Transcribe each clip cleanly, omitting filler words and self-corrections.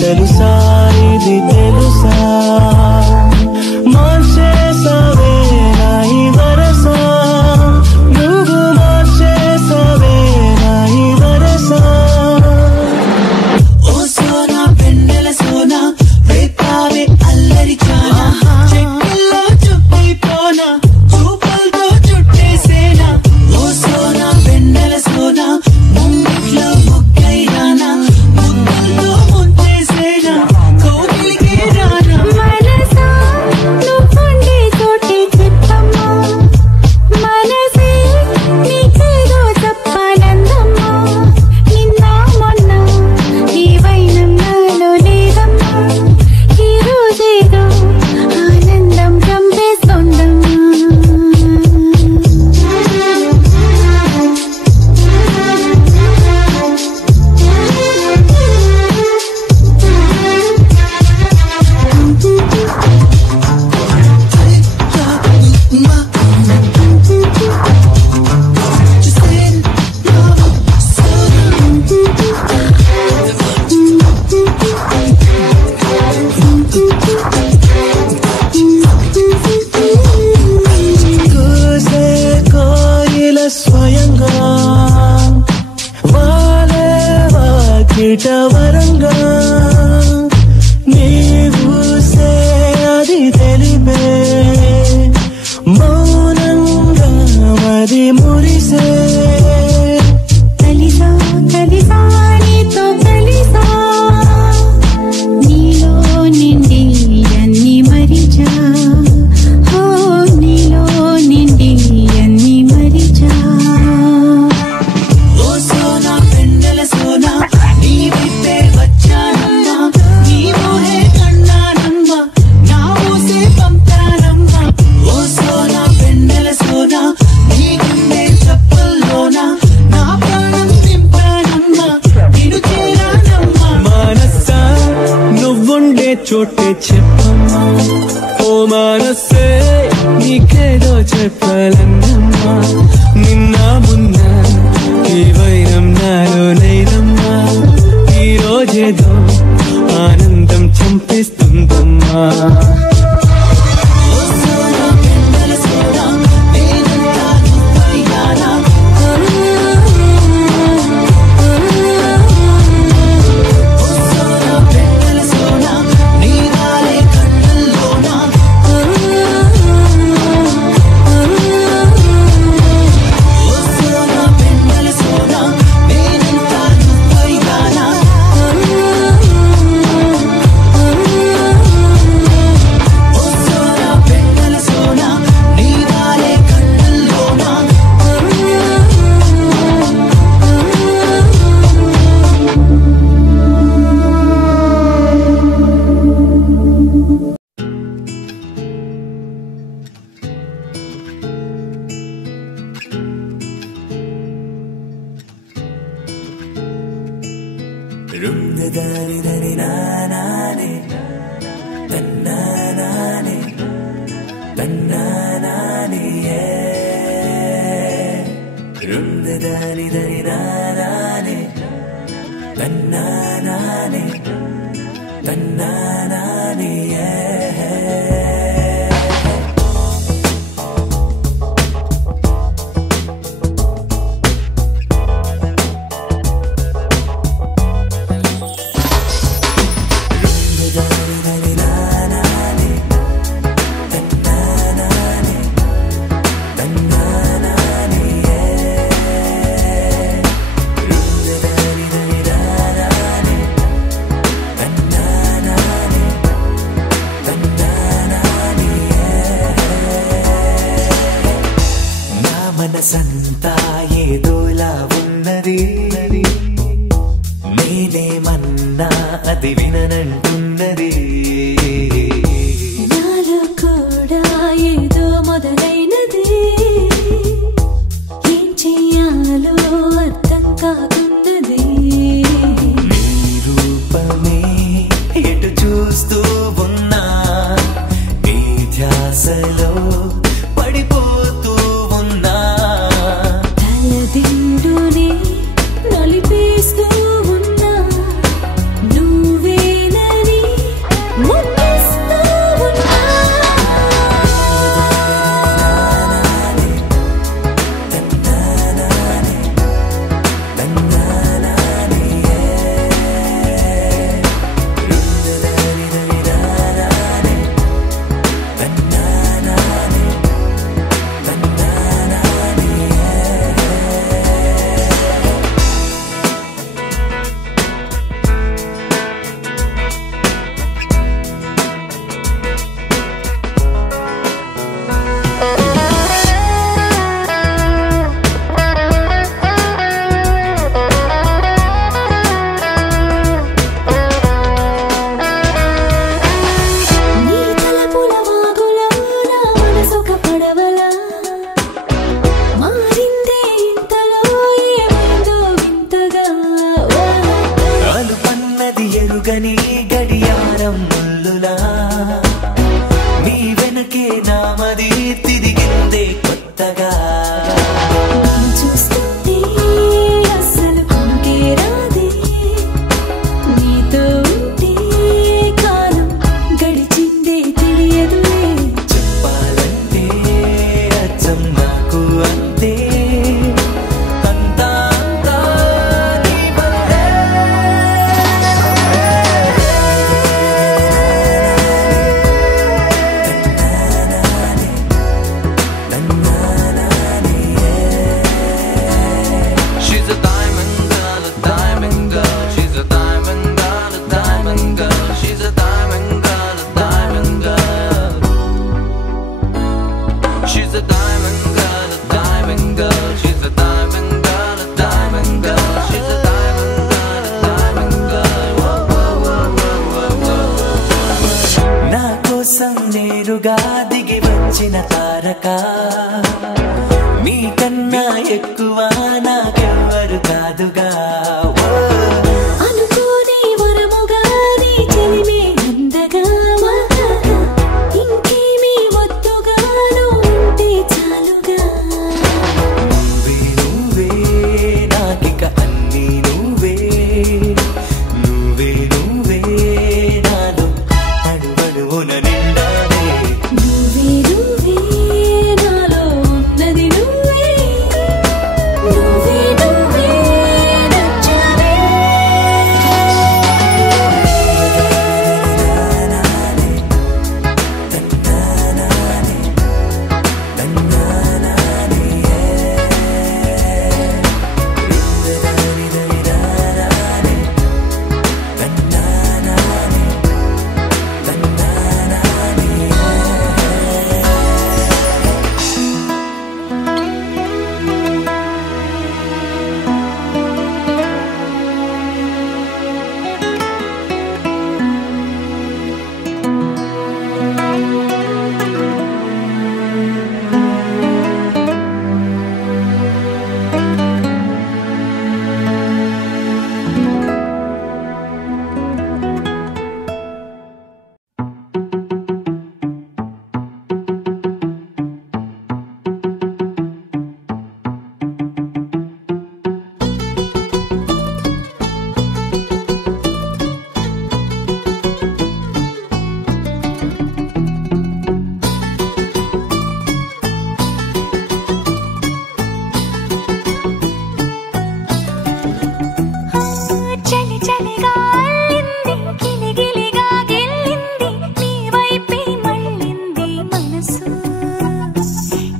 తెలుసా ఇది తెలుసా మార్చేసావే నా ఈ వరస నువ్వు మార్చేసావే నా ఈ వరస ఓ సోనా పెన్నెల సోనా రేపావే అల్లరి చానా చెక్కల్లో చుట్టిపోనా చూపులతో చుట్టేసేనా ఓ సోనా పెన్నెల సోనా ముంగిట్లో ముక్కైరానా ముద్దల్లో ముంచేసేనా కోగిలికి రానా మనసా నువ్వుండే చోటే చెప్పమ్మా మనసే నీకేదో చెప్పాలందమ్మా నిన్న మొన్న ఈ వైనం నాలో లేదమ్మా ఈ రోజేదో ఆనందం చంపేస్తోందమ్మా కూసే కోయిల స్వయంగా వాలే వాకిట వరంగా నీవూసే అది తెలిపే మౌనంగా మరి మురిసే కలిసా కలిసా నీతో కలిసా నీలో నిండి అన్ని మరిచా ఓ నీలో నిండి అన్ని మరిచా ఓ సోనా పెన్నెల సోనా నీ వైపే వచ్చానమ్మా నీ మోహే కన్నానమ్మా నా ఊసే పంపానమ్మా ఓ సోనా పెన్నెల సోనా నీ గుండె చప్పల్లోనా నా ప్రాణం నింపానమ్మా నిన్ను చేరానమ్మా మనసా నువ్వుండే చోటే చెప్పమ్మా ఓ మనసే నీకేదో చెప్పాలన్నమ్మా నిన్న మొన్న ఈ వైరం నాలో లేదమ్మా ఈ రోజేదో ఆనందం చంపేస్తుందమ్మా మనసంతా ఏదోలా ఉన్నది నేనేమన్నా అది విననంటున్నది నాలో కూడా ఏదో మొదలైనది ఏం చెయ్యాలో అర్థం కాకున్నది నీ రూపమే ఎటు చూస్తూ ఉన్నా నీ ధ్యాసలో పడిపోతూ ఉన్నా తలదిండునే నలిపేస్తూ ఉన్నా నువ్వే గడియారం ముల్లులా నీ వెనకే నామది తిరిగిందే కొత్తగా చూస్తుంటే అస్సలు కుంటే రాదే నీతో ఉంటే కాలం గడిచిందే తెలియదులే చెప్పాలంటే అచ్చం నాకు అంతే అంతా అంతా నీ వల్లే She's a diamond girl, a diamond girl. She's a diamond girl, a diamond girl. She's a diamond girl, a diamond girl. She's a diamond girl, a diamond girl. She's a diamond girl, a diamond girl. She's a diamond girl, a diamond girl. Whoa, whoa, whoa, whoa, whoa, whoa. నా కోసం నేరుగా దిగి వచ్చిన తారక నీకన్నా ఎక్కువ నాకెవ్వరు కాదుగా అనుకోని వరముగా నీ చెలిమే అందగా మాటగా ఇంకేమీ వద్దుగా నువ్వుంటే చాలుగా నువ్వే నువ్వే నాకిక అన్నీ నువ్వే నువ్వే నువ్వే నాలో అడుగడుగున నిండావే నువ్వే నువ్వే నాలో ఉన్నది నువ్వే నువ్వే నువ్వే నచ్చావే చలి చలిగా అల్లింది గిలిగిలిగా గిల్లింది నీ వైపే మళ్ళింది మనసు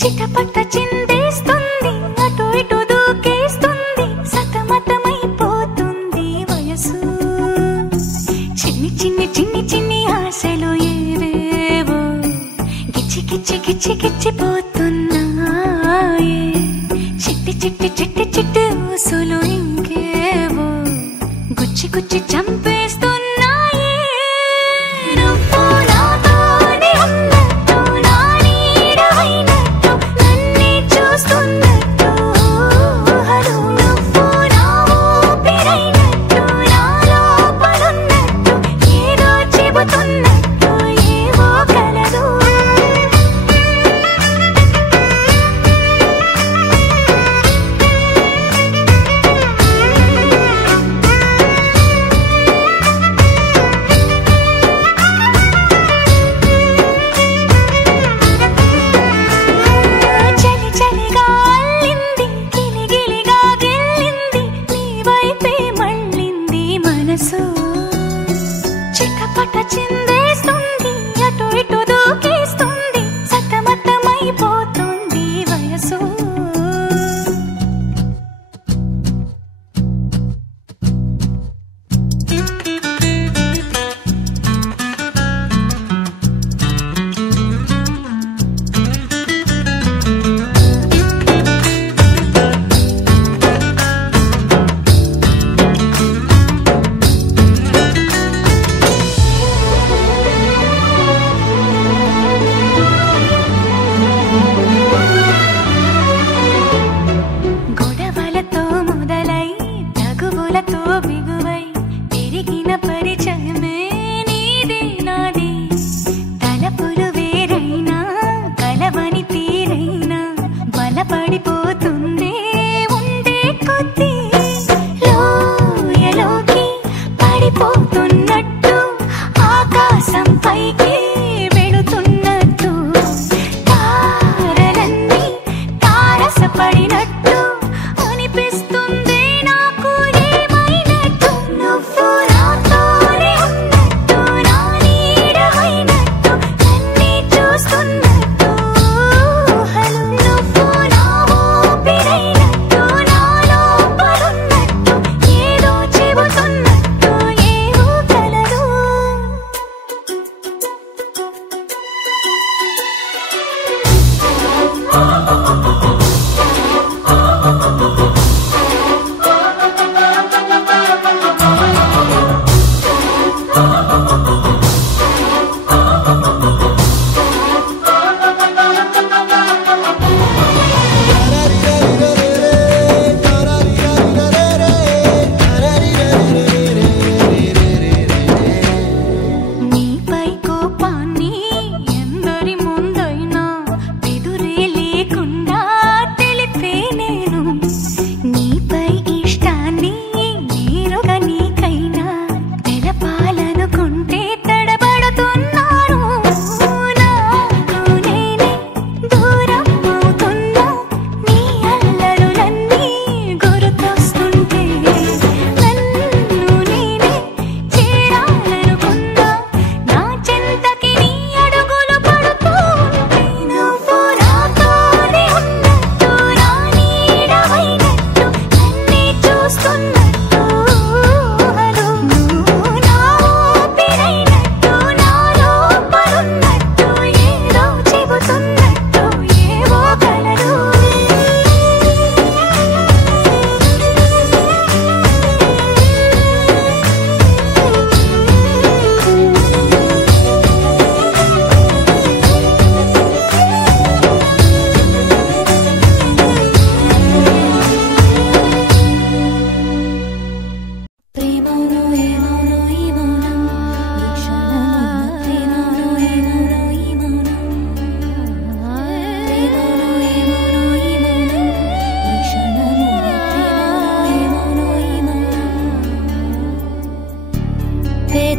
చిటపట చిందేస్తుంది అటు ఇటు దూకేస్తుంది సతమతమైపోతుంది వయసు చిన్ని చిన్ని చిన్ని చిన్ని ఆశలు ఏవేవో గిచ్చి గిచ్చి గిచ్చి గిచ్చిపోతున్నాయే చిట్టి చిట్టి చిట్టి చిట్టి ఊసులు ఇంకేవో గుచ్చి గుచ్చి చంపేస్తున్నాయే నువ్వు నాతోనే ఉన్నట్టు నా నీడవైనట్టు నన్నే చూస్తున్నట్టు ఊహలు నువ్వు నా ఊపిరైనట్టు నా లోపలున్నట్టు ఏదో చెబుతున్నట్టు ఏవో కలదు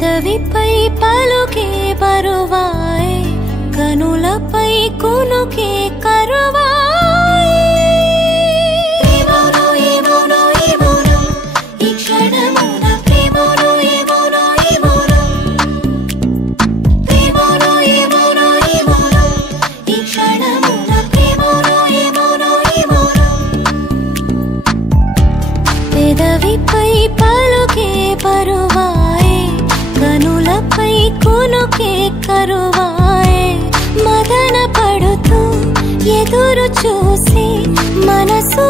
పెదవిపై పలుకే బరువాయే కనులపై కునుకే కరువాయే ప్రేమలో ఏమోనో ఏమోనో ఈ క్షణమున ప్రేమలో ఏమోనో ఏమోనో ప్రేమలో ఏమోనో ఏమోనో ఈ క్షణమున ప్రేమలో ఏమోనో ఏమోనో పెదవిపై పలుకే బరువాయే కనులపై కునుకే కరువాయే మదన పడుతూ ఎదురు చూసి మనసు